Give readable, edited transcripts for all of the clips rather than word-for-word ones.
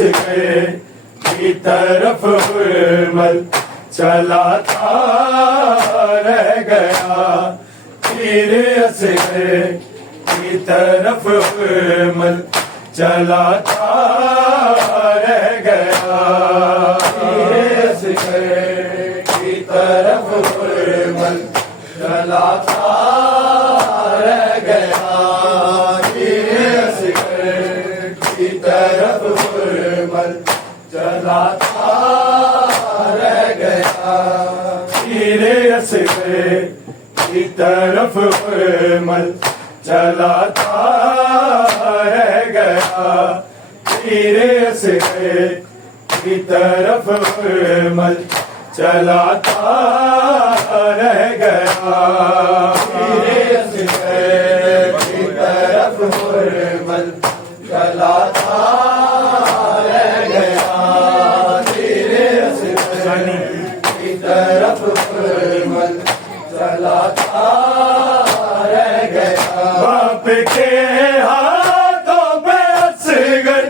اصغر کی طرف حرمل چلاتا رہ گیا، پیر اصغر کی طرف حرمل چلاتا رہ گیا، پیر اصغر کی طرف حرمل چلاتا رہ گیا، پیر اصغر کی طرف حرمل چلاتا رہ گیا، پیر اصغر کی طرف حرمل چلاتا رہ گیا، پیر اصغر کی طرف حرمل چلاتا رہ گیا، پیر اصغر کی طرف حرمل چلاتا رہ گیا، پیر اصغر کی طرف حرمل چلاتا رہ گیا، باپ کے ہاتھوں پہ اصغر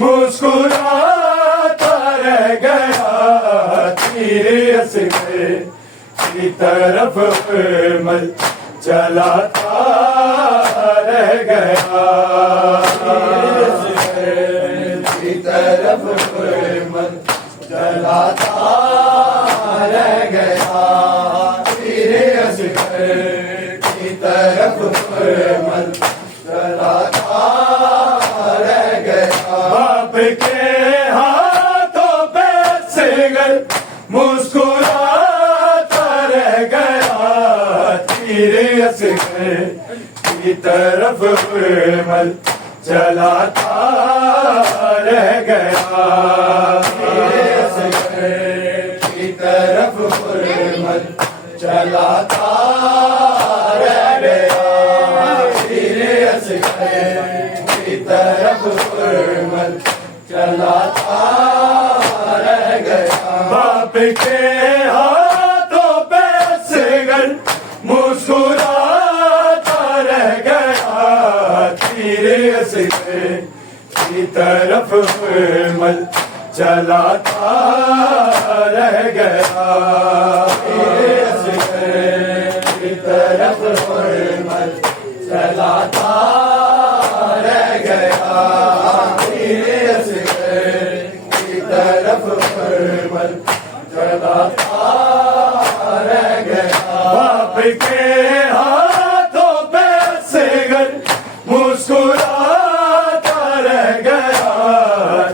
مسکراتا رہ گیا، پیر اصغر کی طرف حرمل چلاتا رہ گیا، پیر اصغر کی طرف حرمل چلاتا رہ گیا، پیر اصغر کی طرف حرمل چلاتا رہ گیا، باپ کے ہاتھوں پہ اصغر مسکراتا رہ گیا، پیر اصغر کی طرف حرمل چلاتا رہ گیا، پیر اصغر کی طرف حرمل چلاتا رہ گیا، پیر اصغر کی طرف حرمل چلاتا رہ گیا، باپ کے ہاتھوں پہ اصغر مسکراتا رہ گیا، پیر اصغر کی طرف حرمل چلاتا رہ گیا، پیر اصغر کی طرف حرمل چلاتا رہ گیا، پیر اصغر کی طرف حرمل چلاتا رہ گیا، باپ کے ہاتھوں پہ اصغر مسکراتا رہ گیا،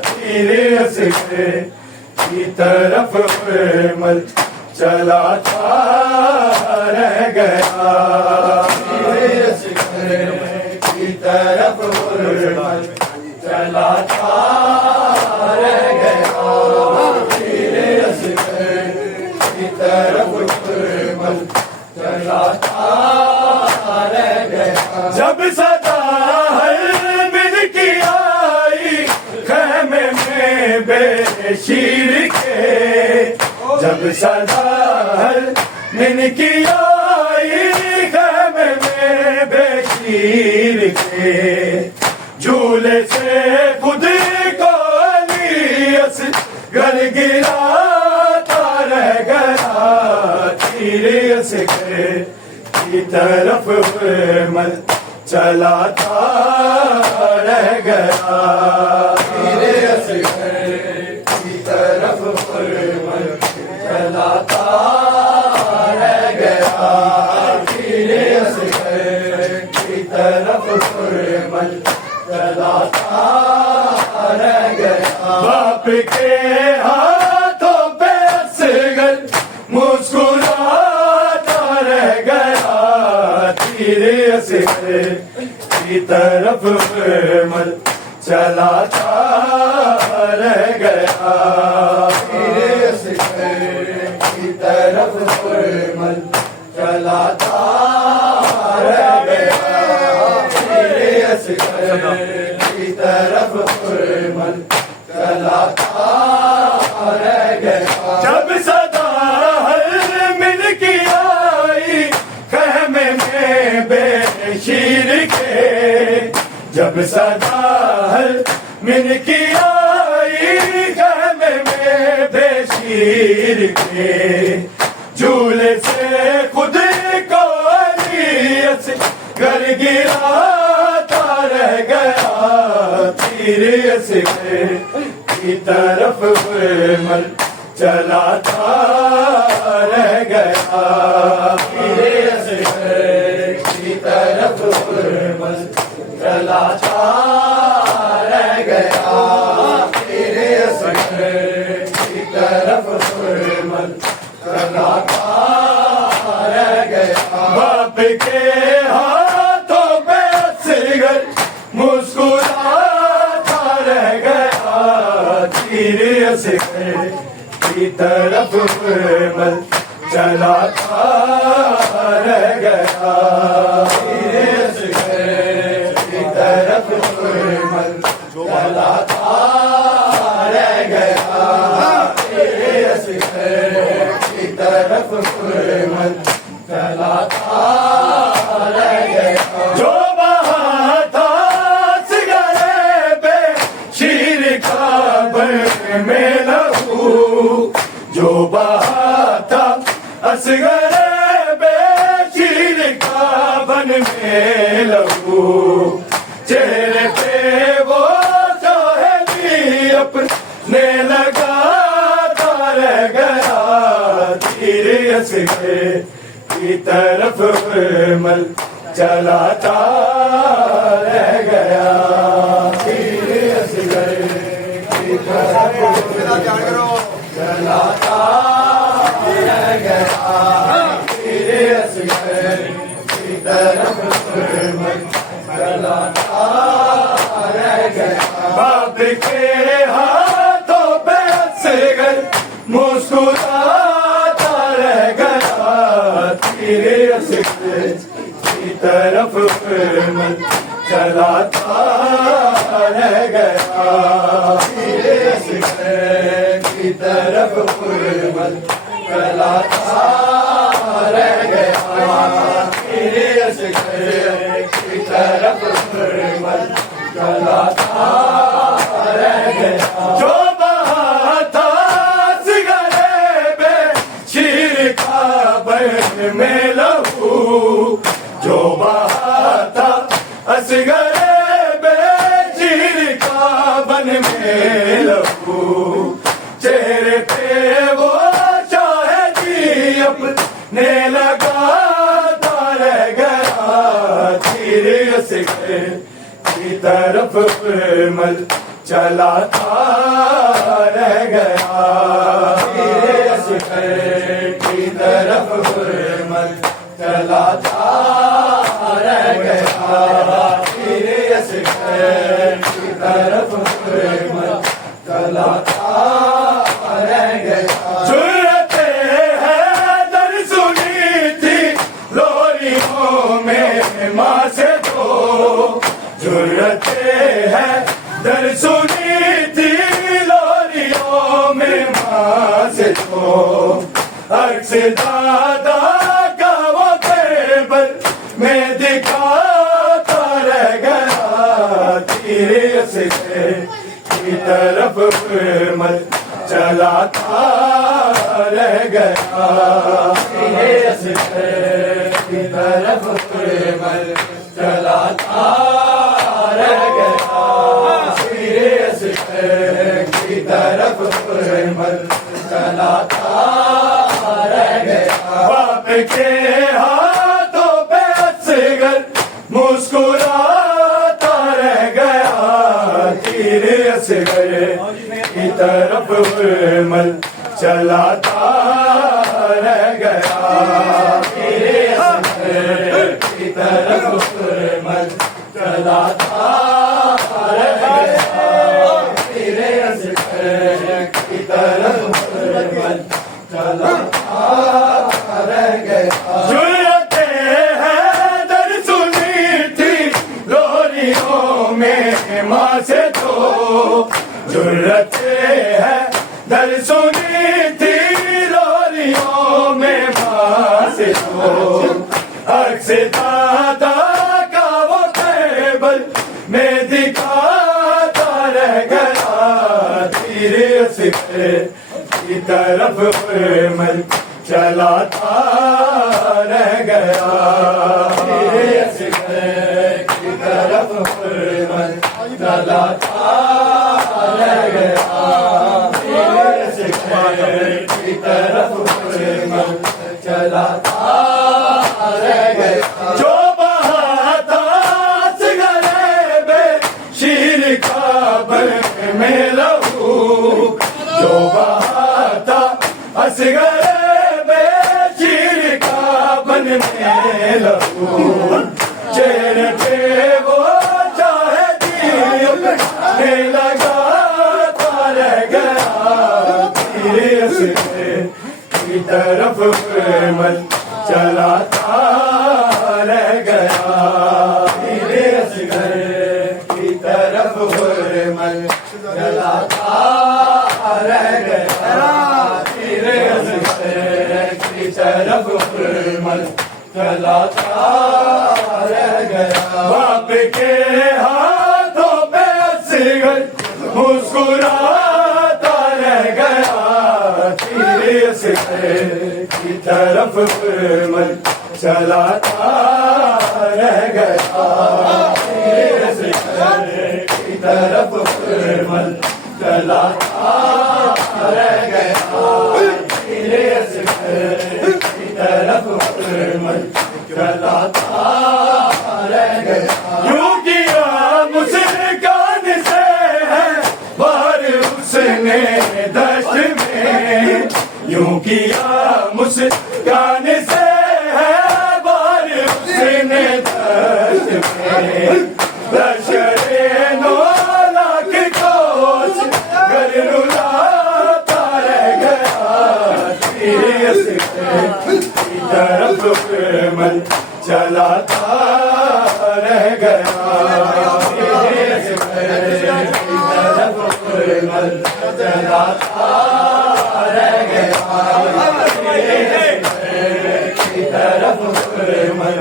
پیر اصغر کی طرف حرمل چلاتا رہ گیا، پیر اصغر کی طرف حرمل چلاتا رہ گیا، پیر اصغر کی طرف حرمل چلاتا رہ گیا، جب صدا ہر بن کی آئی خیمے میں بے شیر کے، جب صدا ہر بن کی آئی خیمے میں بے شیر کے، جھولے سے خود کو علی اصغر گراتا رہ گیا، پیر اصغر کی طرف حرمل چلاتا رہ گیا، پیر اصغر کی طرف حرمل چلاتا رہ گیا، پیر اصغر کی طرف حرمل چلاتا رہ گیا، باپ کے ہاتھوں پہ اصغر مسکراتا رہ گیا، پیر اصغر کی طرف حرمل چلاتا رہ گیا، پیر اصغر کی طرف حرمل چلاتا رہ گیا، پیر اصغر کی طرف حرمل چلاتا رہ گیا، جب صدا ہر مل کی آئی خیمے میں بے شیر کے، جب صدا ہر من کی آئی تیر کے جھولے سے خود کو علی اصغر گراتا رہ گیا تیر اصغر کی طرف مل چلاتا رہ گیا تیر اصغر کی طرف مل چلاتا رہ گیا تیر اصغر کی طرف مل چلاتا رہ گیا باپ کے ہاتھوں پہ اصغر مسکراتا رہ گیا تیر اصغر کی طرف مل چلاتا رہ گیا تیر اصغر کی طرف مل چلاتا رہ گیا تیر اصغر کی طرف مل چلاتا رہ گیا جو بہا تھا اصغر بے شیر کا بن میں لہو جو بہا تھا اصغر بے شیر کا بن میں لہو چہرے پہ وہ شاہدی اپنے لگاتا رہ گیا تیر اصغر کی طرف مل چلاتا رہ گیا تیر اصغر کی طرف چلاتا رہ گیا تیر اصغر کی طرف مل چلاتا رہ گیا باپ کے ہاتھوں پہ اصغر مسکراتا رہ گیا تیر اصغر کی طرف مل چلاتا رہ گیا تیر اصغر کی طرف مل چلاتا رہ گیا تیر اصغر کی طرف مل چلاتا رہ گیا جو بہا تھا اصغر بے شیر کا بن میں لہو جو بہا تھا اصغر بے شیر کا بن میں لہو چہرے پہ وہ شاہدی اپنے لگاتا رہ گیا تیر اصغر کی طرف مل چلاتا رہ گیا تیر اصغر کی طرف مل چلاتا رہ گیا تیر اصغر کی طرف مل چلاتا رہ گیا جرأت ہے در سنی تھی لوریوں میں ماں سے تو جرأت ہے در سنی تھی لوریوں میں ماں سے تو عکس دادا کا وہ تیبر میں دکھاتا رہ گیا تیر اصغر کی طرف مل چلاتا رہ گیا تیر اصغر کی طرف مل چلاتا رہ گیا تیر اصغر کی طرف مل چلاتا رہ گیا باپ کے ہاتھوں پہ اصغر مسکراتا رہ گیا تیر اصغر کی طرف مل چلاتا رہ گیا تیر اصغر کی طرف مل چلاتا رہ گیا تیر اصغر کی طرف مل چلاتا رہ گیا جرأت ہے در سنی تھی لوریوں میں ماں سے تو جرأت ہے در سنی تھی لوریوں میں ماں سے تو عکس دادا کا وہ تیبر میں دکھاتا رہ گیا تیر اصغر کی طرف عمل چلاتا رہ گیا پیر اصغر کی طرف عمل چلاتا رہ گیا پیر اصغر کی طرف عمل چلاتا رہ گیا جو بہاتا اصغر بے شیر کا بن میں لہو جو بہاتا اصغر بے شیر کا بن میں لہو چہرے پہ وہ چاہے دینے لگاتا رہ گیا پیر اصغر کی طرف عمل چلاتا رہ گیا پیر اصغر کی طرف عمل چلاتا رہ گیا پیر اصغر کی طرف عمل چلاتا رہ گیا باپ کے ہاتھوں پہ اصغر مسکراتا رہ گیا پیر اصغر کی طرف عمل چلاتا رہ گیا پیر اصغر کی طرف عمل چلاتا رہ گیا پیر اصغر کی طرف عمل چلاتا رہ گیا یوں کیا مسکان سے ہے بار اس نے دشت میں یوں کیا مسکان سے ہے بار اس نے دشت میں لشکر نو لاکھ کوس گر رلاتا رہ گیا پیر اصغر کی طرف عمل چلاتا رہ گیا پیر اصغر کی طرف عمل چلاتا رہ گیا پیر اصغر کی طرف عمل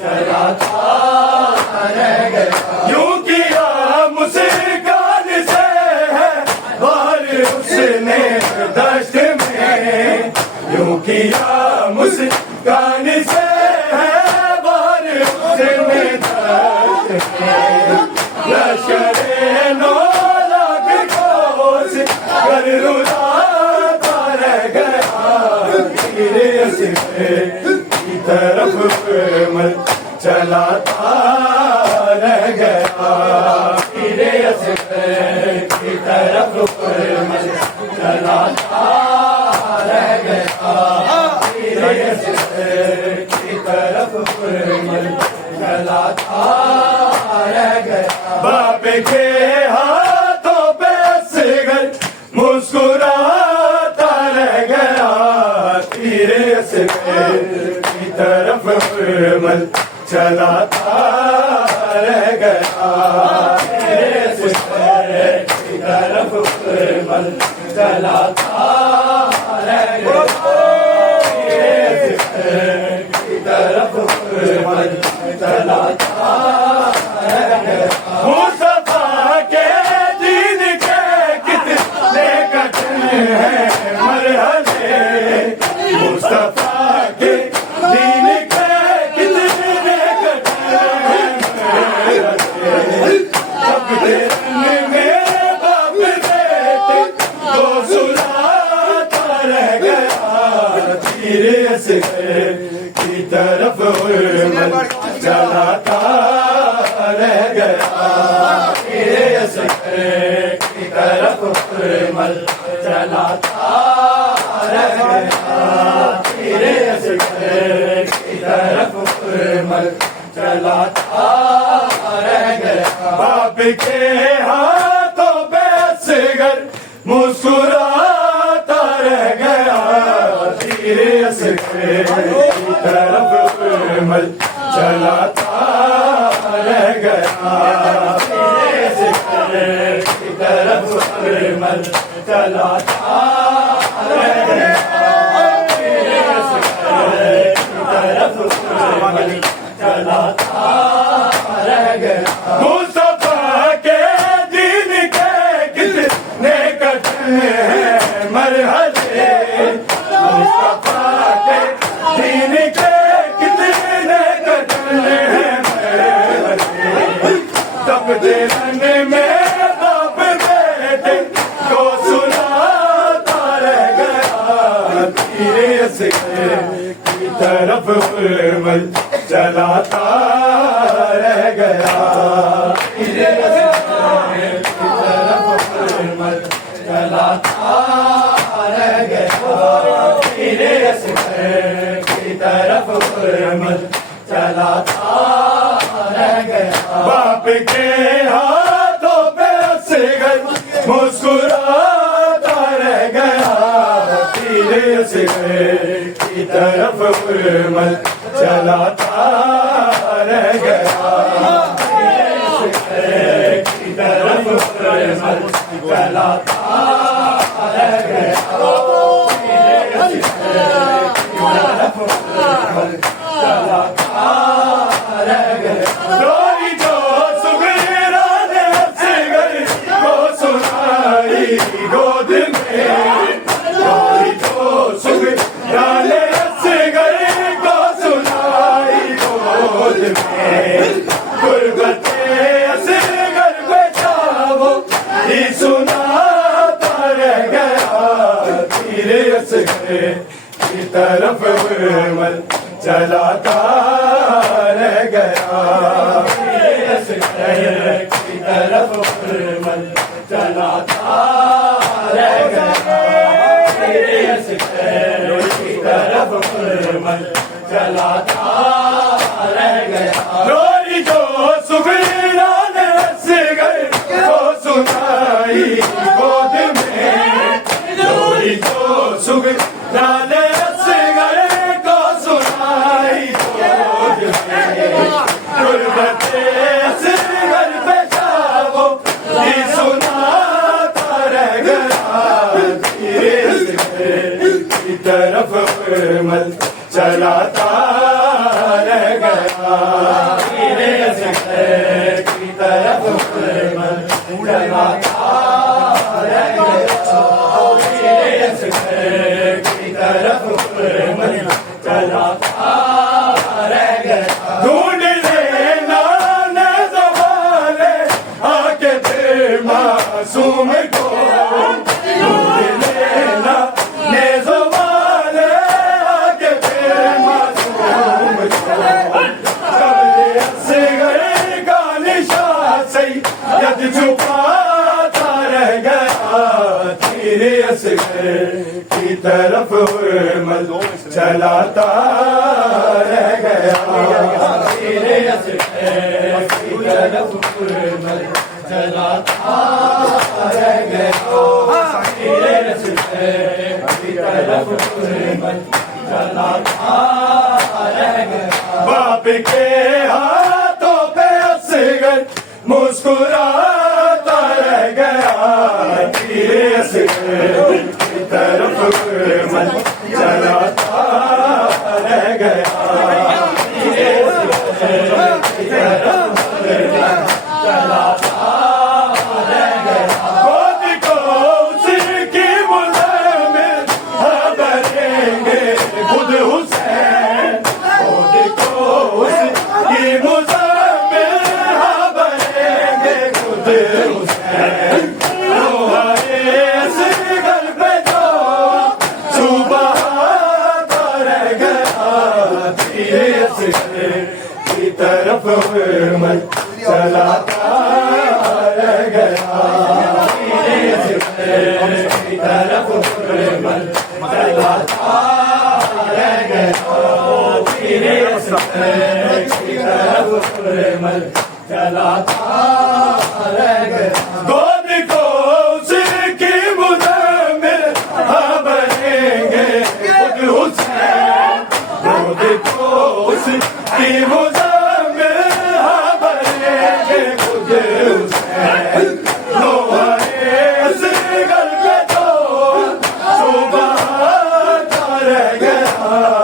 چلاتا رہ گیا یوں کیا مسکان سے ہے بار اس نے دشت میں یوں کیا مسکان سے ہے بار اس نے دشت میں لشکر نو لاکھ کوس گر رلاتا رہ گیا پیر اصغر کی طرف عمل چلاتا رہ گیا پیر اصغر کی طرف عمل چلاتا رہ گیا پیر اصغر کی طرف عمل چلاتا رہ گیا باپ کے ہاتھوں پہ اصغر مسکراتا رہ گیا پیر اصغر کی طرف عمل چلاتا رہ گیا پیر اصغر کی طرف عمل چلاتا رہ گیا پیر اصغر کی طرف عمل چلاتا رہ گیا مصطفیٰ کے دین کے کتنے کٹن ہیں مرحلے مصطفیٰ کے دین کے کتنے کٹن ہیں مرحلے اب رنگ میں باپ بیٹے کو سلاتا رہ گیا پیر اصغر کی طرف عمل چلاتا رہ گیا پیر اصغر کی طرف عمل چلاتا رہ گیا پیر اصغر کی طرف عمل چلاتا رہ گیا باپ کے ہاتھوں پہ اصغر مسکراتا رہ گیا پیر اصغر کی طرف عمل چلاتا رہ گیا پیر اصغر کی طرف عمل چلاتا رہ گیا پیر اصغر کی طرف عمل چلاتا رہ گیا مصطفیٰ کے دین کے کتنے کٹن ہیں مرحلے کی طرف مل چلاتا رہ گیا میرے اصغر کی طرف مل چلاتا رہ گیا میرے اصغر کی طرف مل چلاتا رہ گیا باپ کے ہاتھوں پہ اصغر مسکراتا رہ گیا میرے اصغر کی طرف مل چلاتا رہ گیا میرے اصغر کی طرف مل چلاتا رہ گیا میرے اصغر کی طرف مل چلاتا رہ گیا لوری جو سغیران اصغر کو سنائی گود میں لوری جو سغیران اصغر کو سنائی گود میں غربت اصغر پہ جاؤ ہی سناتا رہ گیا میرے اصغر کی طرف مل چلاتا رہ گیا میرے اصغر کی طرف مل چلاتا رہ گیا میرے اصغر کی طرف مل چلاتا رہ گیا لوری جو سغیران اصغر کو سنائی گود میں لوری جو سغیران اصغر کو سنائی گود میں غربت اصغر پہ جاؤ یہ سناتا رہ گیا میرے اصغر کی طرف مل چلاتا رہ گیا میرے اصغر کی طرف مل چلاتا رہ گیا میرے اصغر کی طرف مل چلاتا رہ گیا ڈھونڈ لینا نیز والے آ کے تیرے معصوم کو ڈھونڈ لینا نیز والے آ کے تیرے معصوم کو قبل اصغر کا نشان سید چھپاتا رہ گیا تیرے اصغر کی طرف مل چلاتا رہ گیا میرے اصغر کی طرف مل چلاتا رہ گیا میرے اصغر کی طرف مل چلاتا رہ گیا باپ کے ہاتھوں پہ اصغر مسکراتا رہ گیا میرے اصغر کی طرف مل چلاتا رہ گیا میرے اصغر کی طرف مل چلاتا رہ گیا خود کو اسی کی مزمل بھریں گے خود حسین خود کو اس کی مزمل بھریں گے خود حسین روحے اصغر پہ جو صبح رہ گیا میرے اصغر کی طرف مل چلاتا رہ گیا میرے اصغر کی طرف مل چلاتا رہ گیا میرے اصغر کی طرف مل چلاتا رہ گیا گود کو اس کی مزمل بھریں گے خود حسین گود کو اس کی مزمل بھریں گے خود حسین لوہے اصغر پہ جو صبح رہ گیا